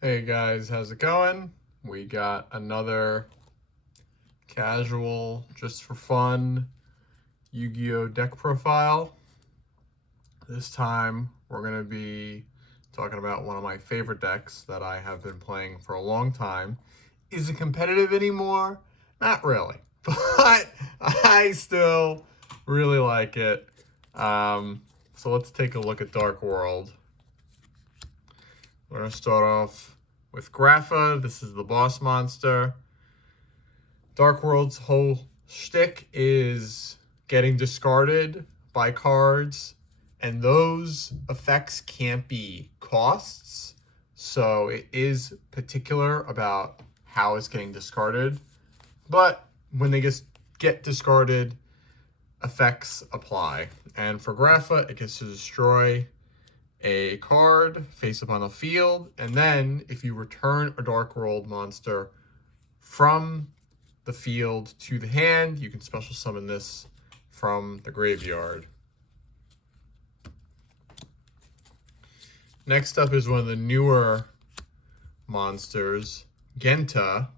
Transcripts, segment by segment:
Hey guys, how's it going? We got another casual, just for fun, Yu-Gi-Oh deck profile. This time we're going to be talking about one of my favorite decks that I have been playing for a long time. Is it competitive anymore? Not really, but I still really like it. So let's take a look at Dark World. We're going to start off with Grapha. This is the boss monster. Dark World's whole shtick is getting discarded by cards, and those effects can't be costs. So it is particular about how it's getting discarded. But when they get discarded, effects apply. And for Grapha, it gets to destroy a card face up on the field, and then if you return a Dark World monster from the field to the hand, you can special summon this from the graveyard. Next up is one of the newer monsters, Genta.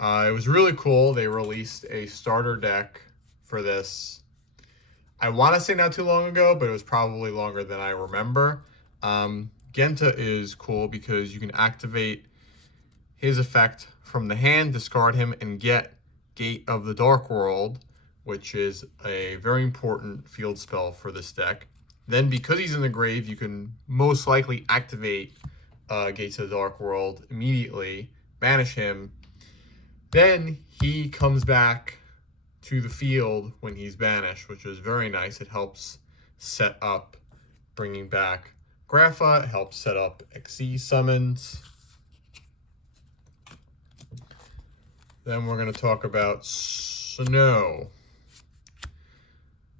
It was really cool. They released a starter deck for this. I want to say not too long ago, but it was probably longer than I remember. Genta is cool because you can activate his effect from the hand, discard him, and get Gate of the Dark World, which is a very important field spell for this deck. Then, because he's in the grave, you can most likely activate Gates of the Dark World immediately, banish him. Then he comes back to the field when he's banished, which is very nice. It helps set up bringing back Grapha, it helps set up XE summons. Then we're going to talk about Snow.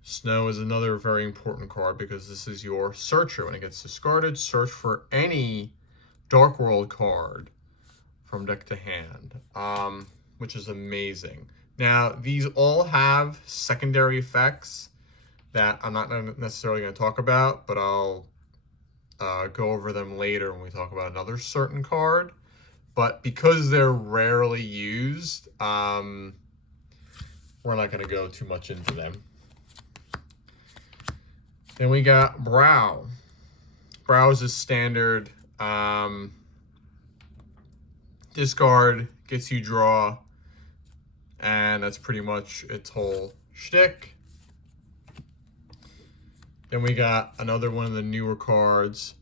Snow is another very important card because this is your searcher. When it gets discarded, search for any Dark World card from deck to hand, which is amazing. Now, these all have secondary effects that I'm not necessarily going to talk about, but I'll go over them later when we talk about another certain card. But because they're rarely used, we're not going to go too much into them. Then we got Brow. Brow is a standard discard, gets you draw, and that's pretty much its whole shtick. Then we got another one of the newer cards,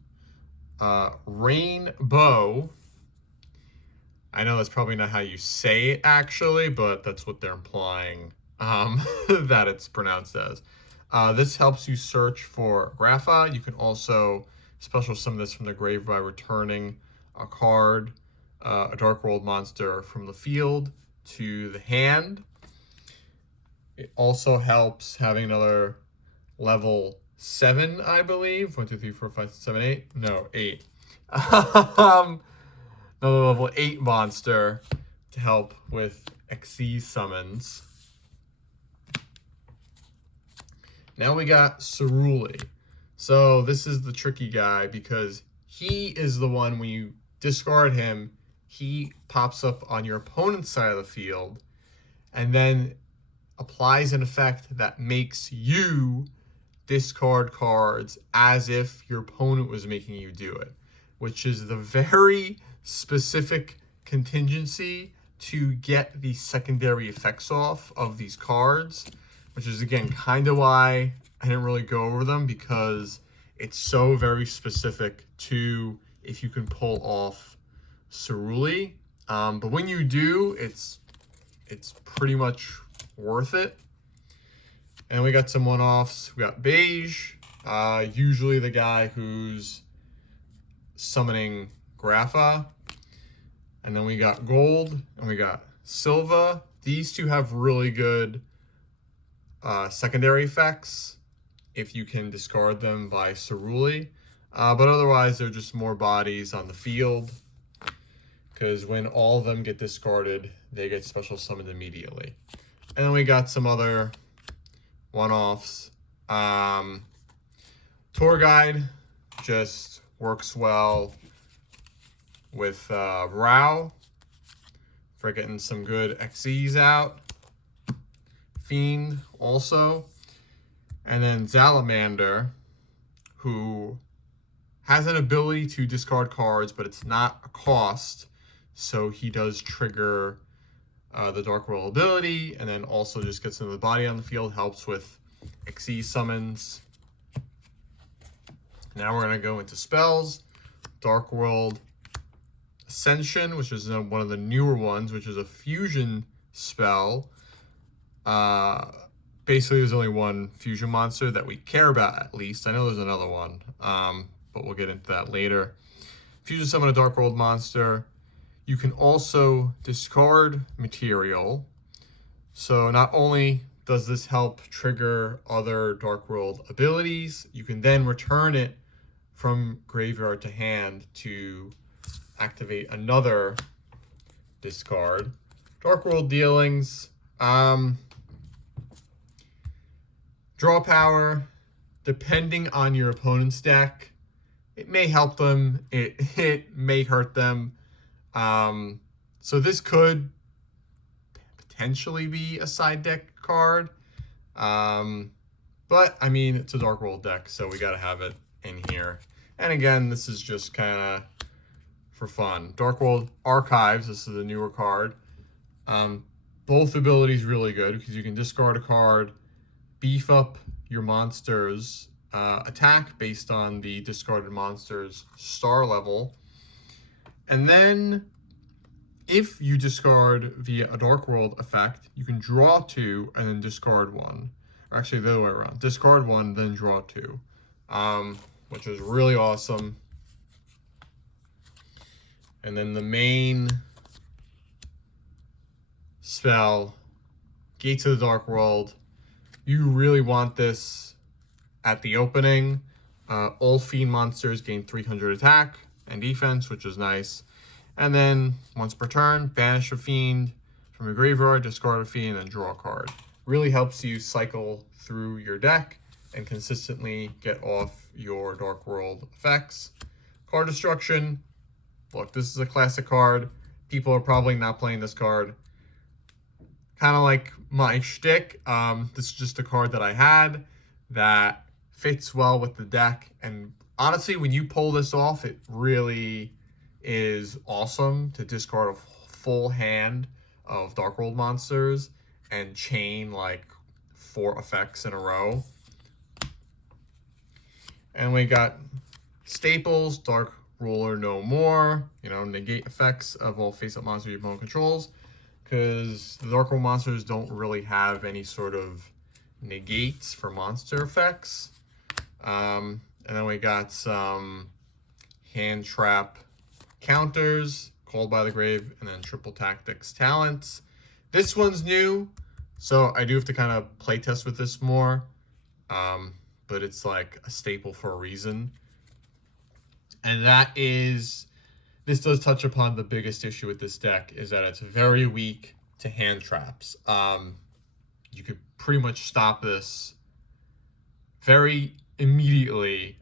Rainbow. I know that's probably not how you say it actually, but that's what they're implying that it's pronounced as. This helps you search for Grapha. You can also special summon this from the grave by returning a card, a Dark World monster from the field to the hand. It also helps having another level 7, I believe. 1, 2, 3, 4, 5, 6, 7, 8. No, 8. Another level 8 monster to help with XE summons. Now we got Cerulli. So this is the tricky guy because he is the one, when you discard him, he pops up on your opponent's side of the field and then applies an effect that makes you discard cards as if your opponent was making you do it, which is the very specific contingency to get the secondary effects off of these cards, which is, again, kind of why I didn't really go over them, because it's so very specific to if you can pull off Cerulli. But when you do, it's pretty much worth it. And we got some one-offs. We got Beige, usually the guy who's summoning Grapha. And then we got Gold, and we got Silva. These two have really good secondary effects if you can discard them by Cerulli. But otherwise, they're just more bodies on the field, because when all of them get discarded, they get special summoned immediately. And then we got some other one-offs. Tour Guide just works well with Rao for getting some good XEs out. Fiend also. And then Salamander, who has an ability to discard cards, but it's not a cost. So he does trigger the Dark World ability, and then also just gets into the body on the field, helps with XE summons. Now we're going to go into spells. Dark World Ascension, which is one of the newer ones, which is a fusion spell. Basically, there's only one fusion monster that we care about, at least. I know there's another one, but we'll get into that later. Fusion summon a Dark World monster. You can also discard material. So not only does this help trigger other Dark World abilities, you can then return it from graveyard to hand to activate another discard. Dark World dealings. Draw power, depending on your opponent's deck, it may help them, it may hurt them. So this could potentially be a side deck card. But I mean, it's a Dark World deck, so we gotta have it in here. And again, this is just kind of for fun. Dark World Archives, this is a newer card. Both abilities really good because you can discard a card, beef up your monster's attack based on the discarded monster's star level. And then if you discard via a Dark World effect, you can draw 2 and then discard 1. Or actually the other way around. Discard 1, then draw 2. Which is really awesome. And then the main spell, Gates of the Dark World. You really want this at the opening. All Fiend monsters gain 300 attack and defense, which is nice. And then once per turn, banish a Fiend from your graveyard, discard a Fiend, and then draw a card. Really helps you cycle through your deck and consistently get off your Dark World effects. Card destruction. Look, this is a classic card. People are probably not playing this card. Kind of like my shtick. This is just a card that I had that fits well with the deck. And honestly, when you pull this off, it really is awesome to discard a full hand of Dark World monsters and chain like 4 effects in a row. And we got staples, Dark Ruler No More, negate effects of all face-up monsters your opponent controls, because the Dark World monsters don't really have any sort of negates for monster effects. And then we got some hand trap counters, Called by the Grave, and then Triple Tactics talents. This one's new, so I do have to kind of play test with this more. But it's like a staple for a reason. And that is, this does touch upon the biggest issue with this deck, is that it's very weak to hand traps. You could pretty much stop this very immediately.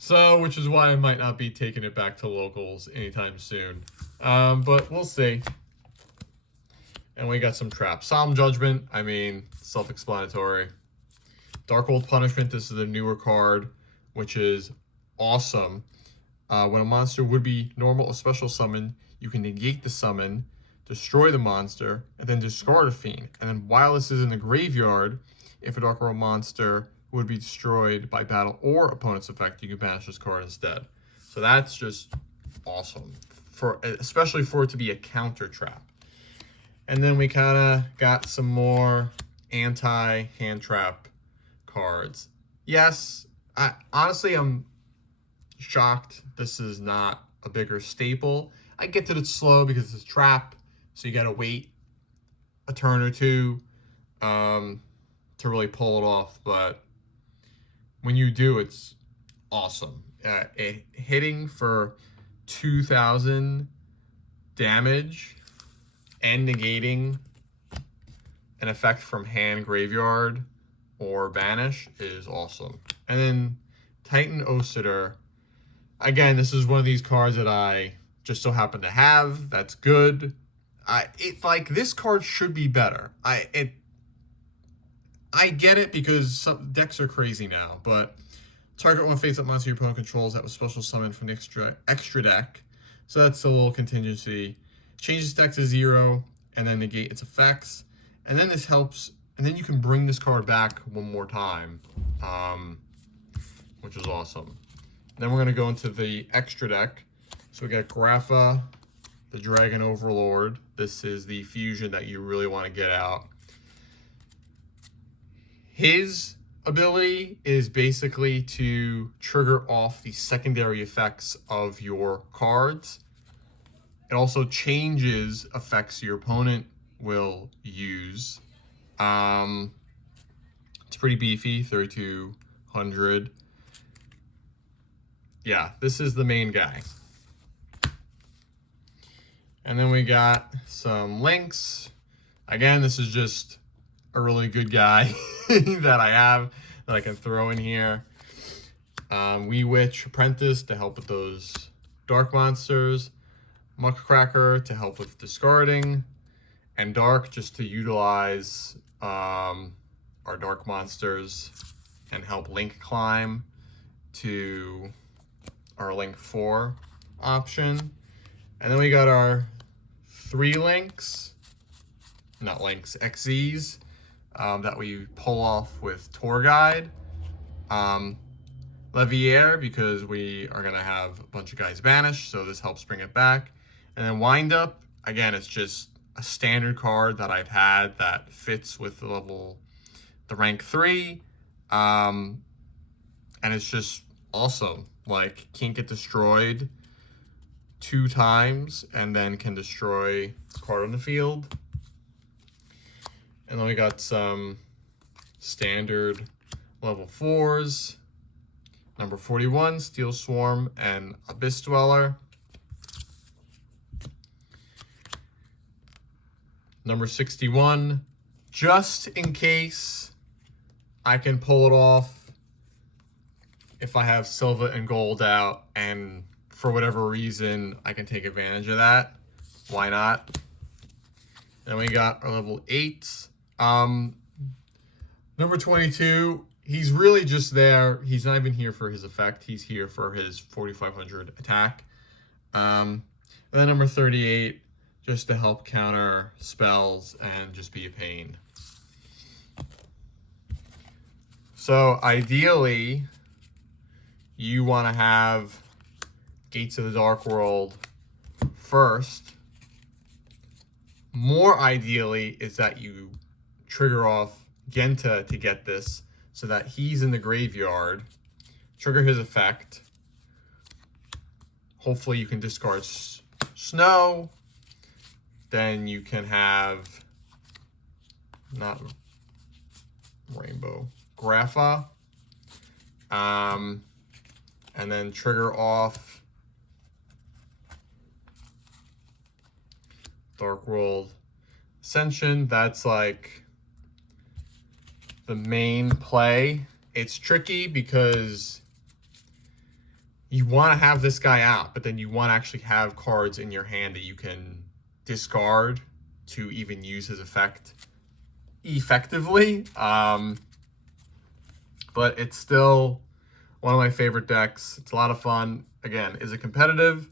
So, which is why I might not be taking it back to locals anytime soon. But we'll see. And we got some traps. Solemn Judgment, I mean, self-explanatory. Dark World Punishment, this is a newer card, which is awesome. When a monster would be normal or special summon, you can negate the summon, destroy the monster, and then discard a Fiend. And then while this is in the graveyard, if a Dark World monster would be destroyed by battle or opponent's effect, you can banish this card instead. So that's just awesome, especially for it to be a counter trap. And then we kind of got some more anti-hand trap cards. Yes, honestly, I'm shocked this is not a bigger staple. I get that it's slow because it's a trap, so you gotta wait a turn or two to really pull it off. But when you do, it's awesome. Hitting for 2,000 damage and negating an effect from hand, graveyard, or banish is awesome. And then Titan Ositor, Again, this is one of these cards that I just so happen to have. That's good. Like, this card should be better. I get it because some decks are crazy now, but target one face-up monster your opponent controls that was special summoned from the extra deck. So that's a little contingency. Changes deck to 0 and then negate its effects. And then this helps, and then you can bring this card back one more time, which is awesome. Then we're going to go into the extra deck. So we got Grapha, the Dragon Overlord. This is the fusion that you really want to get out. His ability is basically to trigger off the secondary effects of your cards. It also changes effects your opponent will use. It's pretty beefy, 3200. Yeah, this is the main guy. And then we got some links. Again, this is just a really good guy that I have that I can throw in here. Wee Witch Apprentice to help with those dark monsters. Muckcracker to help with discarding. And Dark just to utilize our dark monsters and help link climb to our link 4 option. And then we got our 3 links, not links, XZs, that we pull off with Tour Guide. Levier, because we are going to have a bunch of guys banished, so this helps bring it back. And then Wind Up, again, it's just a standard card that I've had that fits with the rank 3. And it's just awesome. Like, can't get destroyed 2 times and then can destroy a card on the field. And then we got some standard level 4s. Number 41, Steel Swarm and Abyss Dweller. Number 61, just in case I can pull it off if I have silver and gold out and for whatever reason I can take advantage of that. Why not? Then we got our level 8. Number 22, he's really just there. He's not even here for his effect. He's here for his 4,500 attack. And then number 38, just to help counter spells and just be a pain. So ideally, you want to have Gates of the Dark World first. More ideally is that you trigger off Genta to get this so that he's in the graveyard, trigger his effect. Hopefully you can discard Snow. Then you can have, not Rainbow, Grapha. And then trigger off Dark World Ascension. That's like the main play. It's tricky because you want to have this guy out, but then you want to actually have cards in your hand that you can discard to even use his effect effectively. But it's still one of my favorite decks. It's a lot of fun. Again, is it competitive?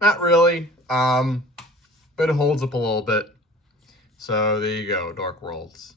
Not really, but it holds up a little bit. So there you go, Dark Worlds.